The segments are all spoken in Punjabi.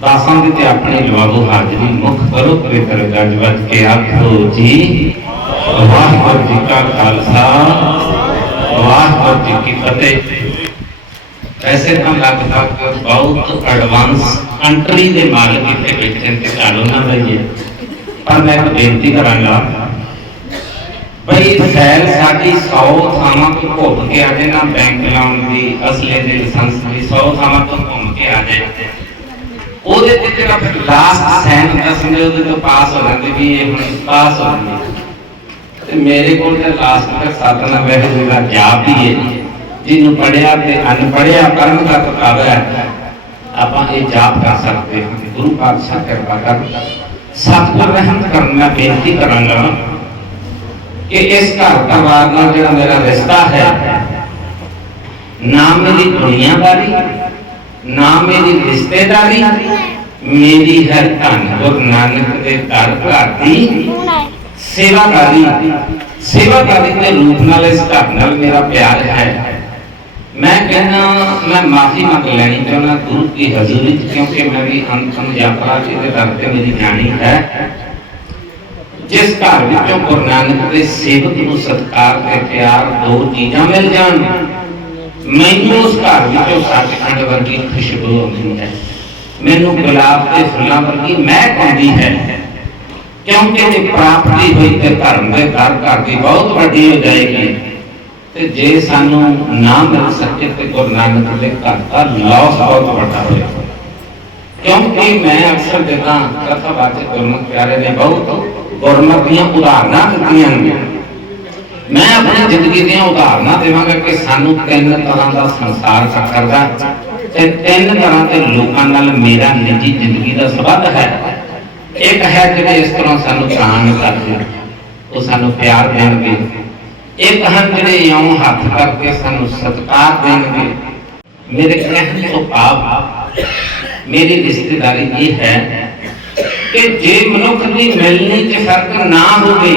ਦਾਸਾਂ ਦੇ ਤੇ ਆਪਣੇ ਜਵਾਬੋ ਹਾਜ਼ਰੀ ਮੁਖ ਕਰੋ ਪਵਿੱਤਰ ਗੱਜ ਵੱਜ ਕੇ ਆਖੋ ਜੀ, ਵਾਹਿਗੁਰੂ ਜੀ ਕਾ ਖਾਲਸਾ, ਵਾਹਿਗੁਰੂ ਜੀ ਕੀ ਫਤਿਹ। ਐਸੇ ਤਾਂ ਲਗਭਗ ਬਹੁਤ ਐਡਵਾਂਸ ਕੰਟਰੀ ਦੇ ਮਾਲਕ ਇੱਥੇ ਬੈਠੇ ਤੇ ਤੁਹਾਨੂੰ ਨਾ ਲਈਏ। ਪਰ ਮੈਂ ਇੱਕ ਬੇਨਤੀ ਕਰਾਂਗਾ, ਬਈ ਸੈਲ ਸਾਡੀ 100 ਥਾਵਾਂ ਤੋਂ ਘੁੰਮ ਕੇ ਆ ਜਾਏ ਨਾ ਬੈਂਕ ਲਾਉਣ ਦੀ ਅਸਲੇ ਦੇ ਲਾਇਸੈਂਸ ਦੀ 100 ਥਾਵਾਂ ਤੋਂ ਘੁੰਮ ਕੇ ਆ ਜਾਏ ਉਹਦੇ ਤੇ ਜਿਹੜਾ ਲਾਸਟ ਸੈਨ ਹੁੰਦਾ ਸਮਝੋ ਉਹਦੇ ਤੋਂ ਪਾਸ ਹੋ ਜਾਂਦੇ ਵੀ ਇਹ ਹੁਣ ਪਾਸ ਹੋ ਜਾਂਦੇ ਤੇ ਮੇਰੇ ਕੋਲ ਤੇ ਲਾਸਟ ਤੱਕ ਸਾਧਨਾ ਵੈਸੇ ਜਿਹੜਾ ਜਾਪ ਹੀ ਹੈ, ਜਿਹਨੂੰ ਪੜਿਆ ਤੇ ਅਨਪੜਿਆ ਕਰਨ ਦਾ ਤਕਾਵਾ ਹੈ। ਆਪਾਂ ਇਹ ਜਾਪ ਕਰ ਸਕਦੇ ਹਾਂ ਗੁਰੂ ਪਾਤਸ਼ਾਹ ਕਿਰਪਾ ਕਰ ਸਤਿਗੁਰ ਰਹਿਮਤ ਕਰਨ ਮੈਂ ਬੇਨਤੀ ਕਰਾਂਗਾ ਕਿ ਇਸ ਘਰ ਪਰਿਵਾਰ ਨਾਲ ਜਿਹੜਾ ਮੇਰਾ ਰਿਸ਼ਤਾ ਹੈ ਨਾ ਮੇਰੀ ਦੁਨੀਆਦਾਰੀ ਨਾ ਮੇਰੀ ਰਿਸ਼ਤੇਦਾਰੀ ਮੇਰੀ ਹੈ ਧੰਨ ਗੁਰੂ ਨਾਨਕ ਦੇ ਘਰ ਘਰ ਦੀ ਸੇਵਾਦਾਰੀ ਸੇਵਾਦਾਰੀ ਦੇ ਰੂਪ ਨਾਲ ਇਸ ਘਰ ਨਾਲ ਮੇਰਾ ਪਿਆਰ ਹੈ ਮੈਂ ਕਹਿੰਦਾ ਮੈਂ ਮਾਫੀ ਮੰਗ ਲੈਣੀ ਚਾਹੁੰਦਾ ਗੁਰੂ ਦੀ ਹਜ਼ੂਰੀ 'ਚ ਕਿਉਂਕਿ ਮੈਂ ਵੀ ਅੰਤਮ ਯਾਤਰਾ 'ਚ ਇਹਦੇ ਦਰ ਤੇ ਮੇਰੀ ਜਾਣੀ ਹੈ ਜਿਸ ਘਰ ਵਿੱਚੋਂ ਗੁਰੂ ਨਾਨਕ ਦੇ ਸੇਵਕ ਨੂੰ ਸਤਕਾਰ ਤੇ ਪਿਆਰ ਦੋ ਚੀਜ਼ਾਂ ਮਿਲ ਜਾਣ ਮੈਨੂੰ ਉਸ ਘਰ ਵਿੱਚੋਂ ਸੱਚਖੰਡ ਵਰਗੀ ਖੁਸ਼ਬੂ ਆਉਂਦੀ ਹੈ, ਮੈਨੂੰ ਗੁਲਾਬ ਦੇ ਫੁੱਲਾਂ ਵਰਗੀ ਮਹਿਕ ਆਉਂਦੀ ਹੈ। ਕਿਉਂਕਿ ਜੇ ਪ੍ਰਾਪਤੀ ਹੋਈ ਤੇ ਧਰਮ ਦੇ ਦਰ ਘਰ ਦੀ ਬਹੁਤ ਵੱਡੀ ਹੋ। ਜਾਏਗੀ ਤੇ ਜੇ ਸਾਨੂੰ ਨਾ ਮਿਲ ਸਕੇ ਤੇ ਗੁਰੂ ਨਾਨਕ ਦੇ ਘਰ ਦਾ ਲਾਸ ਬਹੁਤ ਵੱਡਾ ਹੋਏਗਾ ਕਿਉਂਕਿ ਮੈਂ ਅਕਸਰ ਜਦੋਂ ਕਥਾਵਾਚਕ ਗੁਰਮੁਖ ਪਿਆਰੇ ਨੇ ਬਹੁਤ ਗੁਰਮੁਖ ਦੀਆਂ ਉਦਾਹਰਨਾਂ ਦਿੱਤੀਆਂ ਨੇ ਮੈਂ ਆਪਣੀ ਜ਼ਿੰਦਗੀ ਦੀਆਂ ਉਦਾਹਰਨਾਂ ਦੇਵਾਂਗਾ ਕਿ ਸਾਨੂੰ ਤਿੰਨ ਤਰ੍ਹਾਂ ਦਾ ਸੰਸਾਰ ਟੱਕਰਦਾ ਤੇ ਤਿੰਨ ਤਰ੍ਹਾਂ ਦੇ ਲੋਕਾਂ ਨਾਲ ਮੇਰਾ ਨਿੱਜੀ ਜ਼ਿੰਦਗੀ ਦਾ ਸਬੰਧ ਹੈ। ਇੱਕ ਹੈ ਜਿਹੜੇ ਇਸ ਤਰ੍ਹਾਂ ਸਾਨੂੰ ਪ੍ਰਾਣ ਕਰਦੇ, ਉਹ ਸਾਨੂੰ ਪਿਆਰ ਦੇਣਗੇ। ਇੱਕ ਹਨ ਜਿਹੜੇ ਇਉਂ ਹੱਥ ਕਰਕੇ ਸਾਨੂੰ ਸਤਿਕਾਰ ਦੇਣਗੇ। ਮੇਰੇ ਕਹਿਣ ਤੋਂ ਭਾਵ ਮੇਰੀ ਰਿਸ਼ਤੇਦਾਰੀ ਇਹ ਹੈ ਕਿ ਜੇ ਮਨੁੱਖ ਦੀ ਮਿਲਣੀ 'ਚ ਫ਼ਰਕ ਨਾ ਹੋਵੇ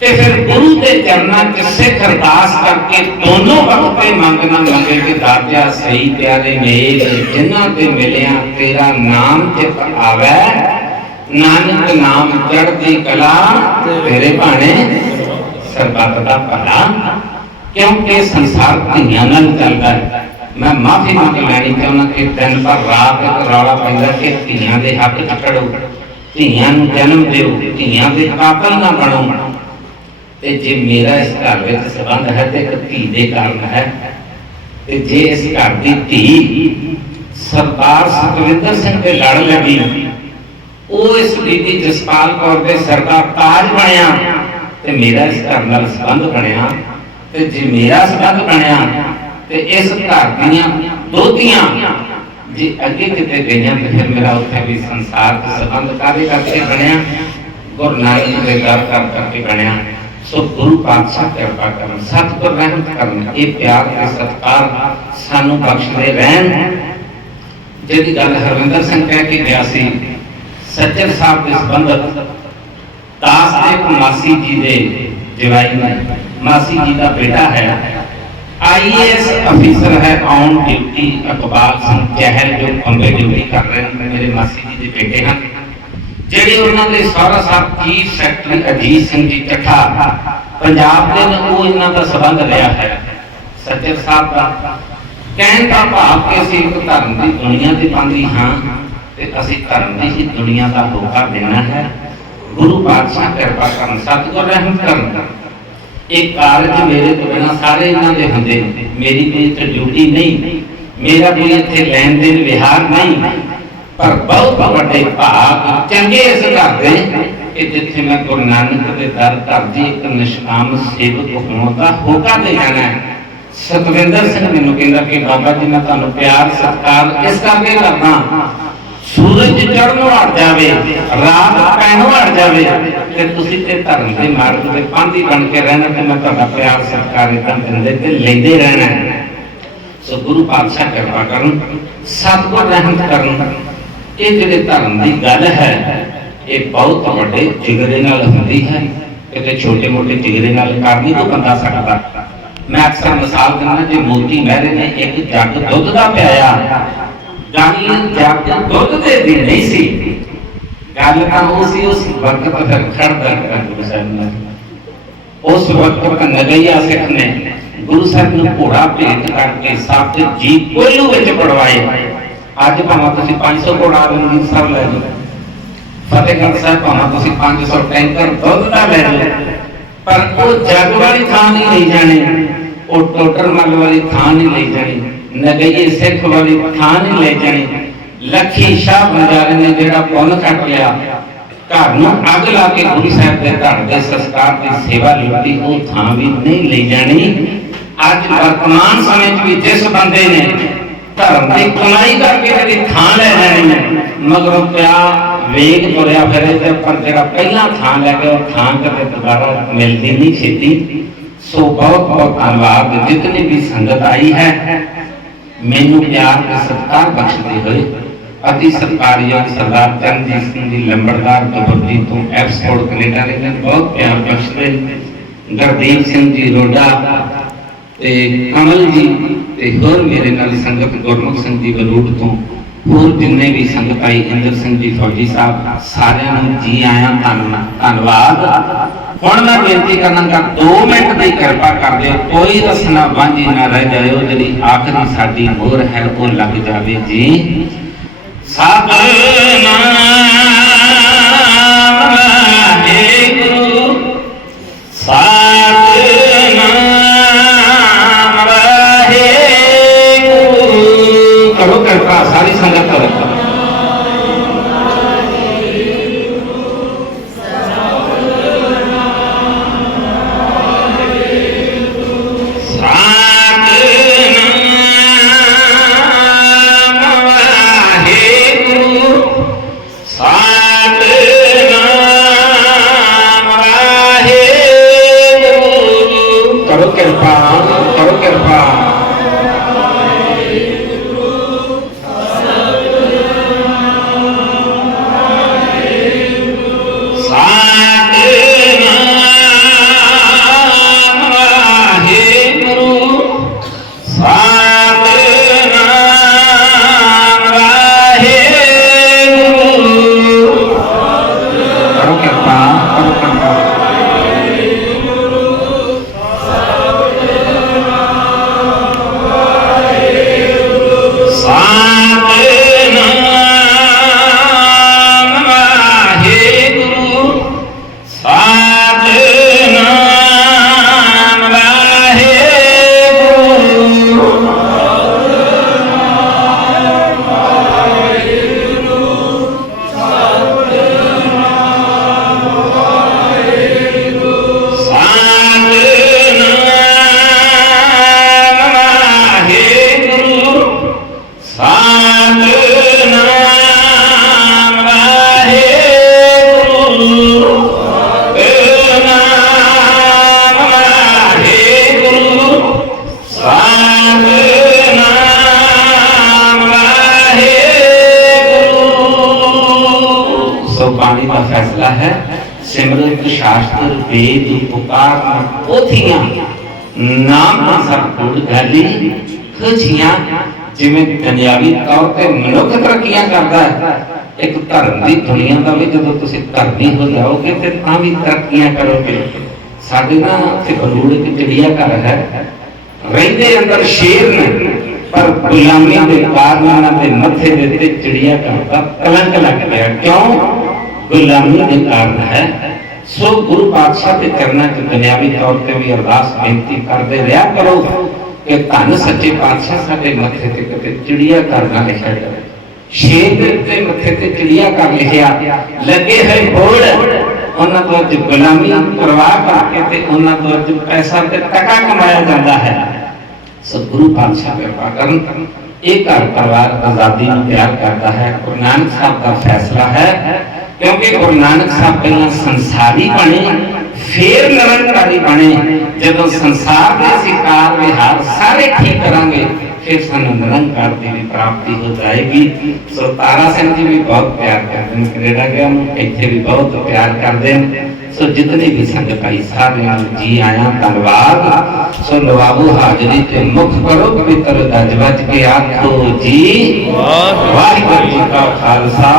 ਤੇ ਫਿਰ ਗੁਰੂ ਦੇ ਚਰਨਾਂ 'ਚ ਸਿੱਖ ਅਰਦਾਸ ਕਰਕੇ ਦੋਨੋਂ ਵਕਤ ਮੰਗਣਾ ਮੰਗੇ ਕਿ ਦਾਤਿਆ ਸਹੀ ਪਿਆਰੇ ਮੇਲ, ਜਿਨ੍ਹਾਂ ਤੇ ਮਿਲਿਆ ਤੇਰਾ ਨਾਮ ਚਿਤ ਆਵੇ। ਨਾਨਕ ਨਾਮ ਚੜ੍ਹਦੀ ਕਲਾ, ਤੇਰੇ ਭਾਣੇ ਸਰਬੱਤ ਦਾ ਭਲਾ। ਕਿਉਂਕਿ ਸੰਸਾਰ ਧੀਆਂ ਨਾਲ ਚੱਲਦਾ ਹੈ। ਮੈਂ ਮਾਫੀ ਮੰਗ ਲੈਣੀ ਚਾਹੁੰਦਾ ਕਿ ਦਿਨ ਭਰ ਰਾਤ ਇੱਕ ਰੌਲਾ ਪੈਂਦਾ ਕਿ ਧੀਆਂ ਦੇ ਹੱਕ ਅਕੜੋ ਧੀਆਂ ਨੂੰ ਜਨਮ ਦਿਓ, ਧੀਆਂ ਦੇ ਕਾਤਲ ਨਾ ਬਣੋ। ਤੇ ਜੇ ਮੇਰਾ ਇਸ ਘਰ ਵਿੱਚ ਸਬੰਧ ਹੈ ਤੇ ਇੱਕ ਧੀ ਦੇ ਕਾਰਨ ਹੈ। ਤੇ ਜੇ ਇਸ ਘਰ ਦੀ ਧੀ ਸਰਦਾਰ ਸੁਖਵਿੰਦਰ ਸਿੰਘ ਦੇ ਲੜ ਲੱਗੀ, ਉਹ ਇਸ ਬੀਬੀ ਜਸਪਾਲ ਕੌਰ ਦੇ ਸਿਰ ਤਾਜ ਬਣਿਆ ਤੇ ਮੇਰਾ ਇਸ ਘਰ ਨਾਲ ਸੰਬੰਧ ਬਣਿਆ। ਤੇ ਜੇ ਮੇਰਾ ਸੰਬੰਧ ਬਣਿਆ, ਤੇ ਇਸ ਘਰ ਦੀਆਂ ਦੋਤੀਆਂ ਜੇ ਅੱਗੇ ਕਿਤੇ ਗਈਆਂ, ਤੇ ਫਿਰ ਮੇਰਾ ਉੱਥੇ ਵੀ ਸੰਸਾਰ ਦੇ ਸੰਬੰਧ ਕਾਦੇ ਕਰਕੇ ਬਣਿਆ? ਗੁਰੂ ਨਾਨਕ ਦੇ ਦਰ ਕਰਕੇ ਬਣਿਆ। ਸੋ ਗੁਰੂ ਪਾਤਸ਼ਾਹ ਕਿਰਪਾ ਕਰਨ, ਸਤਿਗੁਰ ਰਹਿਮਤ ਕਰਨ, ਇਹ ਪਿਆਰ ਤੇ ਸਤਿਕਾਰ ਸਾਨੂੰ ਬਖਸ਼ਦੇ ਰਹਿਣ। ਜਿਹਦੀ ਗੱਲ ਹਰਵਿੰਦਰ ਸਿੰਘ ਕਹਿ ਕੇ ਗਿਆ ਸੀ, ਸੱਜਣ ਸਾਹਿਬ ਦੇ ਸੰਬੰਧਤ, ਦਾਸ ਦੇ ਮਾਸੀ ਜੀ ਦੇ ਜਵਾਈ ਨੇ। ਮਾਸੀ ਜੀ ਦਾ ਬੇਟਾ ਹੈ ਆਈਏਐਸ ਅਫੀਸਰ ਹੈ ਔਨ ਡਿਊਟੀ ਅਕਬਾਲ ਸਿੰਘ ਚਹਿਲ ਜੋ ਬੰਬੇ ਡਿਊਟੀ ਕਰ ਰਹੇ ਨੇ ਮੇਰੇ ਮਾਸੀ ਜੀ ਦੇ ਬੇਟੇ ਹਨ। ਜਿਹੜੇ ਉਹਨਾਂ ਦੇ ਸਾਰਾ ਸਾਹਿਬ ਚੀਫ ਸੈਕਟਰੀ ਅਜੀਤ ਸਿੰਘ ਜੀ ਚੱਠਾ ਪੰਜਾਬ ਦੇ ਨੇ ਉਹ ਇਹਨਾਂ ਦਾ ਸਬੰਧ ਰਿਹਾ ਹੈ। ਸੱਜਣ ਸਾਹਿਬ ਦਾ ਕਹਿਣ ਦਾ ਭਾਵ ਕਿ ਅਸੀਂ ਇੱਕ ਧਰਮ ਦੀ ਦੁਨੀਆ ਤੇ ਪਾਉਂਦੀ ਹਾਂ ਤੇ ਅਸੀਂ ਧਰਮ ਦੀ ਹੀ ਦੁਨੀਆ ਦਾ ਹੋਕਾ ਦੇਣਾ ਹੈ। ਗੁਰੂ ਪਾਤਸ਼ਾਹ ਕਿਰਪਾ ਕਰਨ ਸਤਿਗੁਰ ਰਹਿਮਤ ਕਰਨ। ਇਹ ਕਾਰਜ ਮੇਰੇ ਤੋਂ ਬਿਨਾਂ ਸਾਰੇ ਇਹਨਾਂ ਦੇ ਹੁੰਦੇ ਮੇਰੀ ਕੋਈ ਡਿਊਟੀ ਨਹੀਂ। ਮੇਰਾ ਕੋਈ ਇੱਥੇ ਲੈਣ ਦੇਣ ਵਿਹਾਰ ਨਹੀਂ। ਪਰ ਬਹੁਤ ਵੱਡੇ ਭਾਗ ਚੰਗੇ ਇਸ ਘਰ ਕਿ ਜਿੱਥੇ ਮੈਂ ਗੁਰੂ ਨਾਨਕ ਦੇ ਦਰ ਘਰ ਦੀ ਇੱਕ ਨਿਸ਼ਕਾਮ ਸੇਵਕ ਹੋਣ ਦਾ ਹੋਕਾ ਦੇ ਜਾਣਾ ਹੈ। ਸਤਵਿੰਦਰ ਸਿੰਘ ਮੈਨੂੰ ਕਹਿੰਦਾ ਕਿ ਬਾਬਾ ਜੀ, ਮੈਂ ਤੁਹਾਨੂੰ ਪਿਆਰ, ਸਤਿਕਾਰ ਇਸ ਕਰਕੇ ਕਰਦਾ ਸੂਰਜ ਚੜ੍ਹਨ ਹਟ ਜਾਵੇ, ਰਾਤ ਪੈਣ ਹਟ ਜਾਵੇ, ਤੇ ਤੁਸੀਂ ਤੇ ਧਰਮ ਦੇ ਮਾਰਗ ਤੇ ਪਾਂਦੀ ਬਣ ਕੇ ਰਹਿਣਾ ਤੇ ਮੈਂ ਤੁਹਾਡਾ ਪਿਆਰ, ਸਤਿਕਾਰ ਇਦਾਂ ਦਿੰਦੇ ਤੇ ਲੈਂਦੇ ਰਹਿਣਾ ਸੋ ਗੁਰੂ ਪਾਤਸ਼ਾਹ ਕਿਰਪਾ ਕਰਨ, ਸਤਿਗੁਰ ਰਹਿਮਤ ਕਰਨ। ਇਹ ਜਿਹੜੇ ਧਰਮ ਦੀ ਗੱਲ ਹੈ, ਇਹ ਬਹੁਤ ਵੱਡੇ ਜਿਗਰੇ ਨਾਲ ਹੁੰਦੀ ਹੈ। ਕਿਤੇ ਛੋਟੇ ਮੋਟੇ ਜਿਗਰੇ ਨਾਲ ਕਰ ਨਹੀਂ ਕੋਈ ਬੰਦਾ ਸਕਦਾ। ਮੈਂ ਅਕਸਰ ਮਿਸਾਲ ਦਿੰਦਾ ਜੇ ਮੋਤੀ ਮਹਿਰੇ ਨੇ ਇੱਕ ਜੱਗ ਦੁੱਧ ਦਾ ਪਿਆਇਆ ਗੱਲ ਜੱਗ ਦੁੱਧ ਦੇ ਦੀ ਨਹੀਂ ਸੀ। ਗੱਲ ਤਾਂ ਉਹ ਸੀ, ਉਸ ਵਕਤ ਫਿਰ ਖੜਦਾ ਕਰ ਗੁਰੂ ਸਾਹਿਬ ਉਸ ਵਕਤ ਨਗਈਆ ਸਿੱਖ ਨੇ ਗੁਰੂ ਸਾਹਿਬ ਨੂੰ ਘੋੜਾ ਭੇਟ ਕਰਕੇ ਸੱਤ ਜੀ ਕੋਲੂ ਵਿੱਚ ਪੜਵਾਏ। ਅੱਜ ਭਾਵੇਂ ਤੁਸੀਂ 500 ਘੋੜਾ ਰਣਜੀਤ ਸਾਹਿਬ ਲੈ ਜਾਓ। ਫਤਿਹਗੜ੍ਹ ਸਾਹਿਬ, ਭਾਵੇਂ ਤੁਸੀਂ 500 ਟੈਂਕਰ ਦੁੱਧ ਦਾ ਲੈ ਜਾਓ, ਪਰ ਉਹ ਜੱਗ ਵਾਲੀ ਥਾਂ ਨਹੀਂ ਲਈ ਜਾਣੀ, ਉਹ ਟੋਟਰ ਮੱਲ ਵਾਲੀ ਥਾਂ ਨਹੀਂ ਲਈ ਜਾਣੀ, ਨਗਈਏ ਸਿੱਖ ਵਾਲੀ ਥਾਂ ਨਹੀਂ ਲਈ ਜਾਣੀ। ਲੱਖੀ ਸ਼ਾਹ ਬੰਜਾਰੇ ਨੇ ਜਿਹੜਾ ਪੁੰਨ ਕੱਟ ਲਿਆ, ਘਰ ਨੂੰ ਅੱਗ ਲਾ ਕੇ ਗੁਰੂ ਸਾਹਿਬ ਦੇ ਘਰ ਦੇ ਸੰਸਕਾਰ ਦੀ ਸੇਵਾ ਲੁੱਟੀ ਉਹ ਥਾਂ ਵੀ ਨਹੀਂ ਲਈ ਜਾਣੀ। ਅੱਜ ਵਰਤਮਾਨ ਸਮੇਂ 'ਚ ਵੀ ਜਿਸ ਬੰਦੇ ਨੇ ਧਰਮ ਦੀ ਕਮਾਈ ਕਰਕੇ ਜਿਹੜੀ ਥਾਂ ਲੈ ਲੈਣੀ ਹੈ ਮਗਰੋਂ ਪਿਆ ਵੇਗ ਤੁਰਿਆ ਫਿਰੇ ਤੇ ਪਰ ਜਿਹੜਾ ਪਹਿਲਾਂ ਥਾਂ ਲੈ ਕੇ ਉਹ ਥਾਂ ਕਦੇ ਦੁਬਾਰਾ ਮਿਲਦੀ ਨਹੀਂ ਛੇਤੀ। ਸੋ ਬਹੁਤ ਬਹੁਤ ਧੰਨਵਾਦ। ਜਿਤਨੀ ਵੀ ਸੰਗਤ ਆਈ ਹੈ, ਮੈਨੂੰ ਪਿਆਰ ਤੇ ਸਤਿਕਾਰ ਬਖਸ਼ਦੇ ਹੋਏ ਅਤੀ ਸਤਿਕਾਰਯੋਗ ਸਰਦਾਰ ਚਰਨਜੀਤ ਸਿੰਘ ਜੀ ਲੰਬੜਦਾਰ ਦੁਬਰਜੀ ਤੋਂ ਐਕਸਪੋਰਟ ਕੈਨੇਡਾ ਨੇ ਮੈਨੂੰ ਬਹੁਤ ਪਿਆਰ ਬਖਸ਼ਦੇ। ਗੁਰਦੀਪ ਸਿੰਘ ਜੀ ਰੋਡਾ ਤੇ ਕਮਲ ਜੀ ਤੇ ਹੋਰ ਮੇਰੇ ਨਾਲ ਸੰਗਤ ਗੁਰਮੁਖ ਸਿੰਘ ਜੀ ਬਲੂਟ ਤੋਂ ਹੋਰ ਜਿੰਨੇ ਵੀ ਸੰਗਤ ਆਈ ਇੰਦਰ ਸਿੰਘ ਜੀ, ਫੌਜੀ ਸਾਹਿਬ, ਸਾਰਿਆਂ ਨੂੰ ਜੀ ਆਇਆਂ ਧੰਨ ਧੰਨਵਾਦ। ਹੁਣ ਮੈਂ ਬੇਨਤੀ ਕਰਨਾਗਾ 2 ਮਿੰਟ ਦੀ ਕਿਰਪਾ ਕਰ ਦਿਓ, ਕੋਈ ਰਸਨਾ ਵਾਂਝੀ ਨਾ ਰਹਿ ਜਾਇਓ, ਜਿਹੜੀ ਆਖਰੀ ਸਾਡੀ ਮੋਹਰ ਹੈ, ਉਹ ਲੱਗ ਜਾਵੇ ਜੀ। ਸਤਨਾਮ ਦਾ ਹੈ। ਸਿਮਰਤ ਸ਼ਾਸਤਰ, ਵੇਦ ਪੁਕਾਰ ਪੋਥੀਆਂ, ਨਾਮ ਨਾ ਗਾਲੀ, ਖੁਸ਼ੀਆਂ, ਜਿਵੇਂ ਦੁਨਿਆਵੀ ਤੌਰ ਤੇ ਮਨੁੱਖ ਤਰੱਕੀਆਂ ਕਰਦਾ ਹੈ। ਇੱਕ ਧਰਮ ਦੀ ਦੁਨੀਆ ਦਾ ਵੀ ਜਦੋਂ ਤੁਸੀਂ ਧਰਮੀ ਹੋ ਜਾਓਗੇ ਤੇ ਤਾਂ ਵੀ ਤਰੱਕੀਆਂ ਕਰੋਗੇ। ਸਾਡੇ ਨਾ ਤੇ ਬਲੂੜ ਇੱਕ ਚਿੜੀਆ ਘਰ ਹੈ। ਰਹਿੰਦੇ ਅੰਦਰ ਸ਼ੇਰ ਨੇ, ਪਰ ਗੁਲਾਮੀ ਦੇ ਕਾਰਨ ਉਹਨਾਂ ਮੱਥੇ ਦੇ ਉੱਤੇ ਚਿੜੀਆ ਘਰ ਦਾ ਕਲੰਕ ਲੱਗ ਗਿਆ ਕਿਉਂ? ਗੁਲਾਮੀ ਦੇ ਕਾਰਨ ਹੈ ਸੋ ਗੁਰੂ ਪਾਤਸ਼ਾਹ ਦੇ ਚਰਨਾਂ 'ਚ ਦੁਨਿਆਵੀ ਤੌਰ ਤੇ ਵੀ ਅਰਦਾਸ ਬੇਨਤੀ ਕਰਦੇ ਰਿਹਾ ਕਰੋ ਕਿ ਧੰਨ ਸੱਚੇ ਪਾਤਸ਼ਾਹ ਸਾਡੇ ਮੱਥੇ ਤੇ ਕਿਤੇ ਚਿੜੀਆ ਘਰ ਨਾ ਲਿਖਿਆ ਜਾਵੇ ਸ਼ੇਰ ਦੇ ਉੱਤੇ ਮੱਥੇ ਤੇ ਚਿੜੀਆ ਘਰ ਲਿਖਿਆ ਲੱਗੇ ਹੋਏ ਬੋੜ ਉਹਨਾਂ ਤੋਂ ਅੱਜ ਗੁਲਾਮੀ ਕਰਵਾ ਕਰਕੇ ਤੇ ਉਹਨਾਂ ਤੋਂ ਅੱਜ ਪੈਸਾ ਤੇ ਟਕਾ ਕਮਾਇਆ ਜਾਂਦਾ ਹੈ ਸੋ ਗੁਰੂ ਪਾਤਸ਼ਾਹ ਕਿਰਪਾ ਕਰਨ ਇਹ ਘਰ ਪਰਿਵਾਰ ਆਜ਼ਾਦੀ ਨੂੰ ਪਿਆਰ ਕਰਦਾ ਹੈ ਗੁਰੂ ਨਾਨਕ ਸਾਹਿਬ ਦਾ ਫੈਸਲਾ ਹੈ ਕਿਉਂਕਿ ਗੁਰੂ ਨਾਨਕ ਸਾਹਿਬ ਪਹਿਲਾਂ ਸੰਸਾਰੀ ਬਣੇ ਫੇਰ ਨਿਰੰਕਾਰੀ ਬਣੇ। ਜਦੋਂ ਸੰਸਾਰ ਦੇ ਅਸੀਂ ਕਾਰ ਵਿਹਾਰ ਸਾਰੇ ਠੀਕ ਕਰਾਂਗੇ ਫਿਰ ਸਾਨੂੰ ਨਿਰੰਕਾਰ ਦੀ ਵੀ ਪ੍ਰਾਪਤੀ ਹੋ ਜਾਏਗੀ। ਸੋ ਤਾਰਾ ਸਿੰਘ ਜੀ ਵੀ ਬਹੁਤ ਪਿਆਰ ਕਰਦੇ ਨੇ ਕੈਨੇਡਾ ਗਿਆ ਨੂੰ ਇੱਥੇ ਵੀ ਬਹੁਤ ਪਿਆਰ ਕਰਦੇ ਨੇ। ਸੋ ਜਿਤਨੀ ਵੀ ਸੰਗਤ ਆਈ ਸਾਰਿਆਂ ਨੂੰ ਜੀ ਆਇਆਂ ਧੰਨਵਾਦ। ਸੋ ਲਵਾਬੂ ਹਾਜ਼ਰੀ ਤੇ ਮੁਖ ਕਰੋ ਪਵਿੱਤਰ ਦਜ ਵੱਜ ਕੇ ਆਖੋ ਜੀ ਵਾਹਿਗੁਰੂ ਜੀ ਕਾ ਖਾਲਸਾ।